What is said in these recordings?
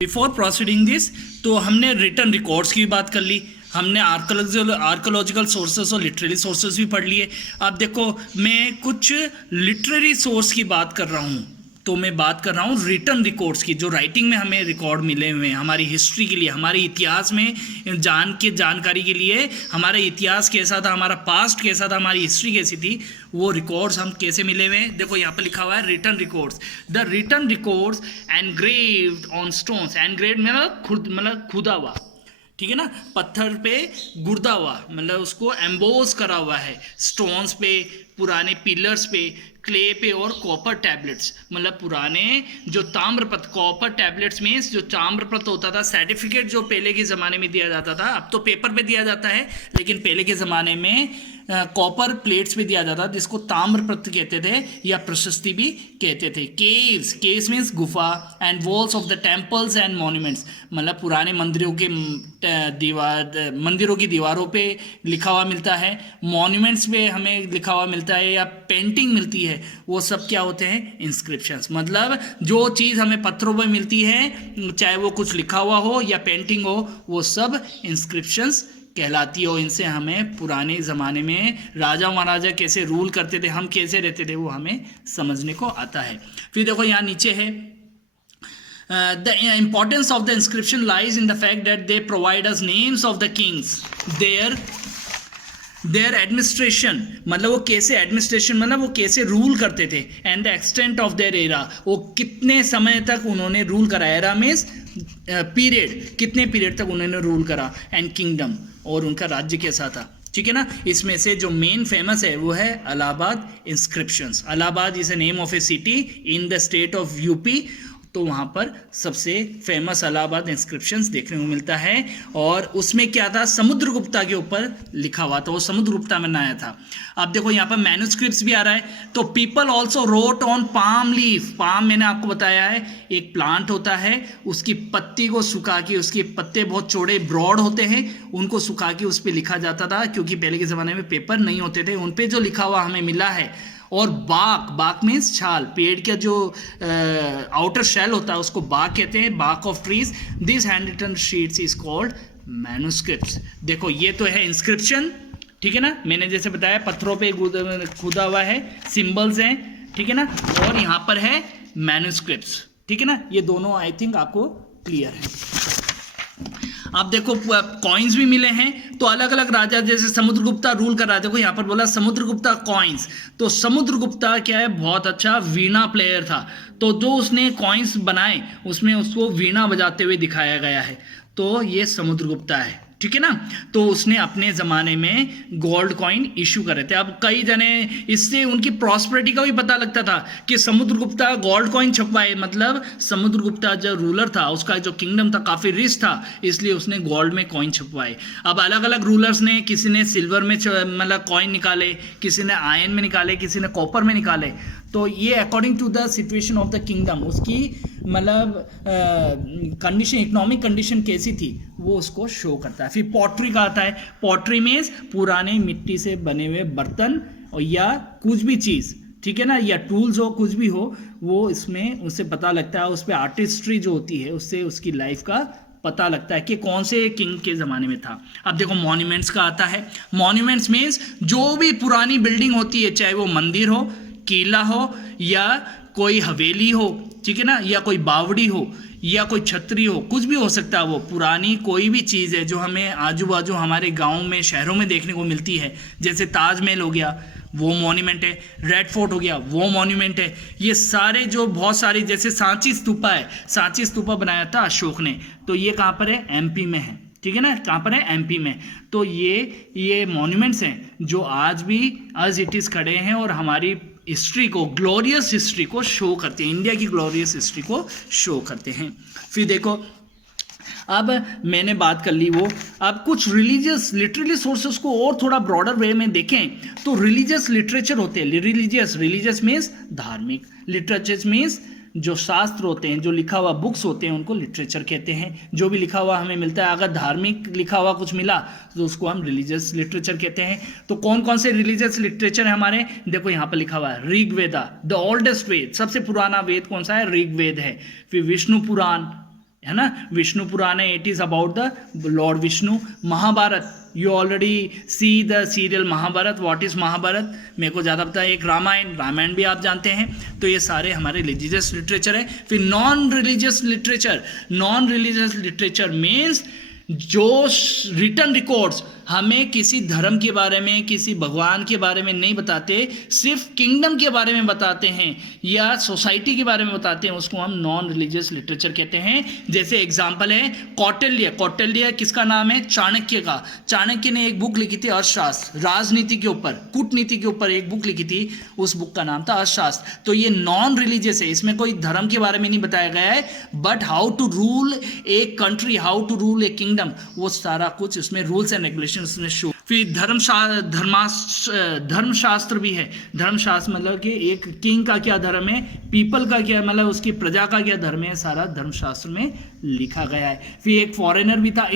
Before proceeding this, तो हमने written records की बात कर ली, हमने आर्कोलॉजिकल सोर्सेस और लिटरेरी सोर्सेस भी पढ़ लिए। अब देखो मैं कुछ लिटरेरी सोर्स की बात कर रहा हूँ, तो मैं बात कर रहा हूँ रिटन रिकॉर्ड्स की, जो राइटिंग में हमें रिकॉर्ड मिले हुए हैं हमारी हिस्ट्री के लिए, हमारे इतिहास में जानकारी के लिए, हमारा इतिहास कैसा था, हमारा पास्ट कैसा था, हमारी हिस्ट्री कैसी थी, वो रिकॉर्ड्स हम कैसे मिले हुए हैं। देखो यहाँ पर लिखा हुआ है written records, the written records engraved on stones. Engraved मतलब खुदा हुआ, ठीक है ना, पत्थर पे गुर्दा हुआ, मतलब उसको एम्बोज करा हुआ है, स्टोन्स पे, पुराने पिलर्स पे, क्ले पे और कॉपर टैबलेट्स, मतलब पुराने जो ताम्रपत्र, कॉपर टैबलेट्स मीन्स जो ताम्रपत्र होता था, सर्टिफिकेट जो पहले के ज़माने में दिया जाता था, अब तो पेपर पे दिया जाता है, लेकिन पहले के ज़माने में कॉपर प्लेट्स पे दिया जाता, जिसको ताम्रपत्र कहते थे या प्रशस्ति भी कहते थे। केव्स मीन्स गुफा, and walls of the temples and monuments, मतलब पुराने मंदिरों की दीवारों पे लिखा हुआ मिलता है, मॉन्यूमेंट्स पे हमें लिखा हुआ मिलता है या पेंटिंग मिलती है, वो सब क्या होते हैं, इंस्क्रिप्शंस। मतलब जो चीज़ हमें पत्थरों पे मिलती है, चाहे वो कुछ लिखा हुआ हो या पेंटिंग हो, वो सब इंस्क्रिप्शंस कहलाती है। और इनसे हमें पुराने ज़माने में राजा महाराजा कैसे रूल करते थे, हम कैसे रहते थे, वो हमें समझने को आता है। फिर देखो यहाँ नीचे है, the importance of the inscription lies in the fact that they provide us names of the kings, their administration, मतलब वो कैसे एडमिनिस्ट्रेशन, मतलब वो कैसे रूल करते थे, and the extent of their era, वो कितने समय तक उन्होंने रूल करा, एरा मीन्स पीरियड, कितने पीरियड तक उन्होंने रूल करा, एंड किंगडम, और उनका राज्य कैसा था, ठीक है ना। इसमें से जो मेन फेमस है वो है Allahabad inscriptions. Allahabad is a name of A city in the state of UP, तो वहाँ पर सबसे फेमस इलाहाबाद इंस्क्रिप्शंस देखने को मिलता है। और उसमें क्या था, समुद्रगुप्ता के ऊपर लिखा हुआ था, वो समुद्रगुप्ता में बनाया था। अब देखो यहाँ पर मैन्युस्क्रिप्ट्स भी आ रहा है, तो people also wrote on palm leaf. Palm मैंने आपको बताया है एक प्लांट होता है, उसकी पत्ती को सुखा के, उसके पत्ते बहुत चौड़े ब्रॉड होते हैं, उनको सुखा के उस पर लिखा जाता था, क्योंकि पहले के ज़माने में पेपर नहीं होते थे, उन पर जो लिखा हुआ हमें मिला है। और बाक मीन्स छाल, पेड़ का जो आउटर शेल होता है उसको बाक कहते हैं, bark of trees. This hand written sheets is called manuscripts. देखो ये तो है इंस्क्रिप्शन, ठीक है ना, मैंने जैसे बताया पत्थरों पे खुदा हुआ है, सिंबल्स हैं, ठीक है ना, और यहाँ पर है मैन्युस्क्रिप्ट्स, ठीक है ना। ये दोनों आई थिंक आपको क्लियर है। अब देखो कॉइन्स भी मिले हैं, तो अलग अलग राजा, जैसे समुद्रगुप्ता रूल कर रहा है, देखो यहाँ पर बोला समुद्रगुप्ता कॉइन्स, तो समुद्रगुप्ता क्या है, बहुत अच्छा वीणा प्लेयर था, तो जो उसने कॉइन्स बनाए उसमें उसको वीणा बजाते हुए दिखाया गया है, तो ये समुद्रगुप्ता है, ठीक है ना। तो उसने अपने ज़माने में गोल्ड कॉइन इशू करे थे। अब कई जने, इससे उनकी प्रॉस्पेरिटी का भी पता लगता था कि समुद्रगुप्ता गोल्ड कॉइन छपवाए, मतलब समुद्रगुप्ता जो रूलर था, उसका जो किंगडम था काफ़ी रिच था, इसलिए उसने गोल्ड में कॉइन छपवाए। अब अलग अलग रूलर्स ने, किसी ने सिल्वर में मतलब कॉइन निकाले, किसी ने आयरन में निकाले, किसी ने कॉपर में निकाले, तो ये according to the situation of the kingdom, उसकी मतलब कंडीशन, इकोनॉमिक कंडीशन कैसी थी, वो उसको शो करता है। फिर पॉटरी का आता है, पॉटरी मीन्स पुराने मिट्टी से बने हुए बर्तन और या कुछ भी चीज़, ठीक है ना, या टूल्स हो, कुछ भी हो, वो इसमें उससे पता लगता है, उस पर आर्टिस्ट्री जो होती है उससे उसकी लाइफ का पता लगता है कि कौन से किंग के ज़माने में था। अब देखो मॉन्यूमेंट्स का आता है, मॉन्यूमेंट्स मीन्स जो भी पुरानी बिल्डिंग होती है, चाहे वो मंदिर हो, किला हो, या कोई हवेली हो, ठीक है ना, या कोई बावड़ी हो, या कोई छतरी हो, कुछ भी हो सकता है, वो पुरानी कोई भी चीज़ है जो हमें आजू बाजू हमारे गांव में, शहरों में देखने को मिलती है, जैसे ताजमहल हो गया, वो मॉन्यूमेंट है, रेड फोर्ट हो गया, वो मॉन्यूमेंट है। ये सारे जो बहुत सारी, जैसे सांची स्तूपा है, सांची स्तूपा बनाया था अशोक ने, तो ये कहाँ पर है, एमपी में है, ठीक है ना, कहाँ पर है, एमपी में। तो ये मॉन्यूमेंट्स हैं जो आज भी एज इट इज़ खड़े हैं और हमारी हिस्ट्री को, ग्लोरियस हिस्ट्री को शो करते हैं, इंडिया की ग्लोरियस हिस्ट्री को शो करते हैं। फिर देखो अब मैंने बात कर ली वो, अब कुछ रिलीजियस लिटरेरी सोर्सेस को और थोड़ा ब्रॉडर वे में देखें तो रिलीजियस लिटरेचर होते हैं, रिलीजियस मीन्स धार्मिक, लिटरेचर मीन्स जो शास्त्र होते हैं, जो लिखा हुआ बुक्स होते हैं, उनको लिटरेचर कहते हैं। जो भी लिखा हुआ हमें मिलता है, अगर धार्मिक लिखा हुआ कुछ मिला तो उसको हम रिलीजियस लिटरेचर कहते हैं। तो कौन कौन से रिलीजियस लिटरेचर है हमारे, देखो यहाँ पर लिखा हुआ है ऋग्वेदा, द ओल्डेस्ट वेद, सबसे पुराना वेद कौन सा है, ऋग्वेद है। फिर विष्णु पुराण, है ना. विष्णु पुराण है, it is about the lord Vishnu. Mahabharat, you already see the serial Mahabharat. What is Mahabharat मेरे को ज़्यादा पता है. एक रामायण भी आप जानते हैं. तो ये सारे हमारे रिलीजियस लिटरेचर है. फिर नॉन रिलीजियस लिटरेचर मीन्स जो रिटन रिकॉर्ड्स हमें किसी धर्म के बारे में, किसी भगवान के बारे में नहीं बताते, सिर्फ किंगडम के बारे में बताते हैं या सोसाइटी के बारे में बताते हैं, उसको हम नॉन रिलीजियस लिटरेचर कहते हैं. जैसे एग्जांपल है कौटिल्य किसका नाम है? चाणक्य का. चाणक्य ने एक बुक लिखी थी अर्थशास्त्र, राजनीति के ऊपर, कूटनीति के ऊपर एक बुक लिखी थी. उस बुक का नाम था अर्थशास्त्र. तो ये नॉन रिलीजियस है, इसमें कोई धर्म के बारे में नहीं बताया गया है, but how to rule a country, how to rule a kingdom, वो सारा कुछ उसमें रूल्स एंड रेगुलेशन उसमें शो. फिर धर्मशास्त्र भी है. धर्मशास्त्र मतलब कि एक किंग का क्या धर्म है, पीपल का क्या, मतलब उसकी प्रजा का क्या धर्म है, सारा धर्मशास्त्र में लिखा गया है. फिर एक फॉरेनर भी था,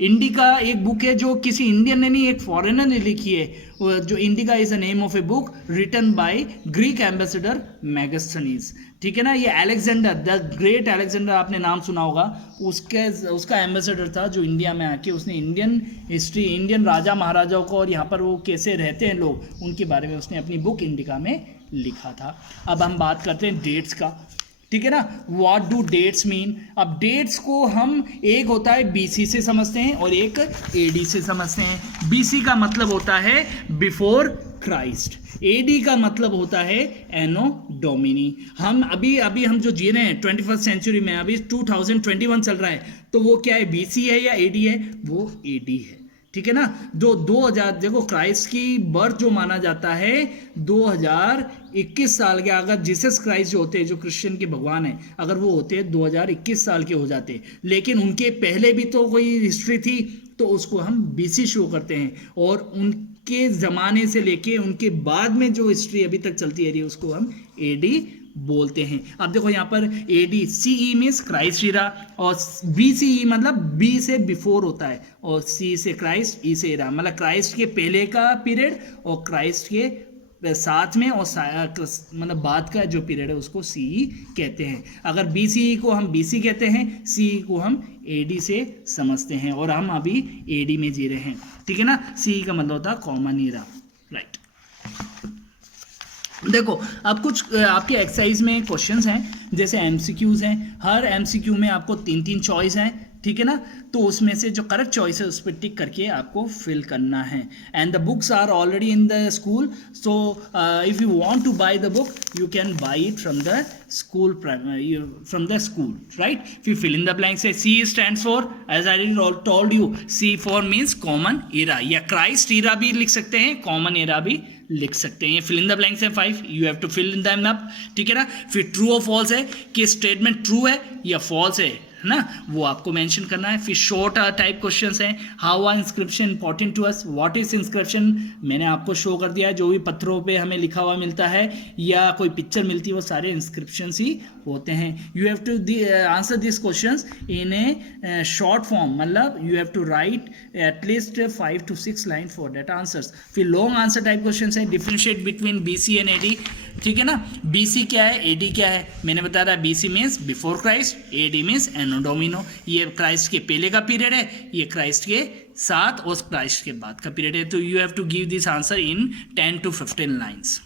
इंडिका एक बुक है जो किसी इंडियन ने नहीं, एक फॉरेनर ने लिखी है. जो Indica is the name of a book written by Greek ambassador Megasthenes. ठीक है ना. ये अलेक्जेंडर द ग्रेट, अलेक्जेंडर आपने नाम सुना होगा, उसका एम्बेसडर था जो इंडिया में आके उसने इंडियन हिस्ट्री, इंडियन राजा महाराजाओं को और यहाँ पर वो कैसे रहते हैं लोग, उनके बारे में उसने अपनी बुक इंडिका में लिखा था. अब हम बात करते हैं डेट्स का. ठीक है ना. What do dates mean? अब डेट्स को हम, एक होता है BC से समझते हैं और एक AD से समझते हैं. BC का मतलब होता है बिफोर क्राइस्ट, AD का मतलब होता है एनो डोमिनी. हम अभी हम जो जी रहे हैं 21st सेंचुरी में, अभी 2021 चल रहा है, तो वो क्या है, BC है या AD है? वो AD है. ठीक है ना. 2000 देखो, क्राइस्ट की बर्थ जो माना जाता है 2021 साल के, अगर जीसस क्राइस्ट जो होते हैं, जो क्रिश्चियन के भगवान है, अगर वो होते हैं 2021 साल के हो जाते, लेकिन उनके पहले भी तो कोई हिस्ट्री थी, तो उसको हम BC शो करते हैं. और उनके ज़माने से लेके उनके बाद में जो हिस्ट्री अभी तक चलती है उसको हम AD बोलते हैं. अब देखो यहाँ पर AD, CE means Christ era, और BCE मतलब B से बिफोर होता है, और C से क्राइस्ट, E से ईरा, मतलब क्राइस्ट के पहले का पीरियड और क्राइस्ट के साथ में और मतलब बाद का जो पीरियड है उसको CE कहते हैं. अगर BCE को हम BC कहते हैं, CE को हम AD से समझते हैं, और हम अभी AD में जी रहे हैं. ठीक है ना. CE का मतलब होता है कॉमन ईरा. राइट. देखो, अब कुछ आपके एक्सरसाइज में क्वेश्चंस हैं, जैसे MCQs हैं. हर MCQ में आपको 3 चॉइस हैं. ठीक है ना. तो उसमें से जो करेक्ट चॉइस है उस पर टिक करके आपको फिल करना है. And the books are already in the school, so if you want to buy the book you can buy it from the school, right. फिर फिल इन द ब्लैंक से C stands for, as I told you, C for means common era, या Christ era भी लिख सकते हैं, common era भी लिख सकते हैं. फिल इन द ब्लैंक्स है 5, you have to fill in them up. ठीक है ना. फिर ट्रू और फॉल्स है कि स्टेटमेंट ट्रू है या फॉल्स है ना, वो आपको मेंशन करना है. फिर शॉर्ट टाइप क्वेश्चंस हैं. How are inscription important to us? What is inscription? मैंने आपको शो कर दिया है. जो भी पत्थरों पे हमें लिखा हुआ मिलता है या कोई पिक्चर मिलती है, वो सारे इंस्क्रिप्शंस ही होते हैं. You have to answer this questions in a short form, मतलब you have to write at least 5 to 6 line for that answers. फिर लॉन्ग आंसर टाइप क्वेश्चंस हैं. Differentiate between BC and AD. ठीक है ना. BC क्या है, AD क्या है? मैंने बताया था BC means before Christ, AD means anno domino. ये क्राइस्ट के पहले का पीरियड है, ये क्राइस्ट के साथ और क्राइस्ट के बाद का पीरियड है. तो you have to give this answer in 10 to 15 lines.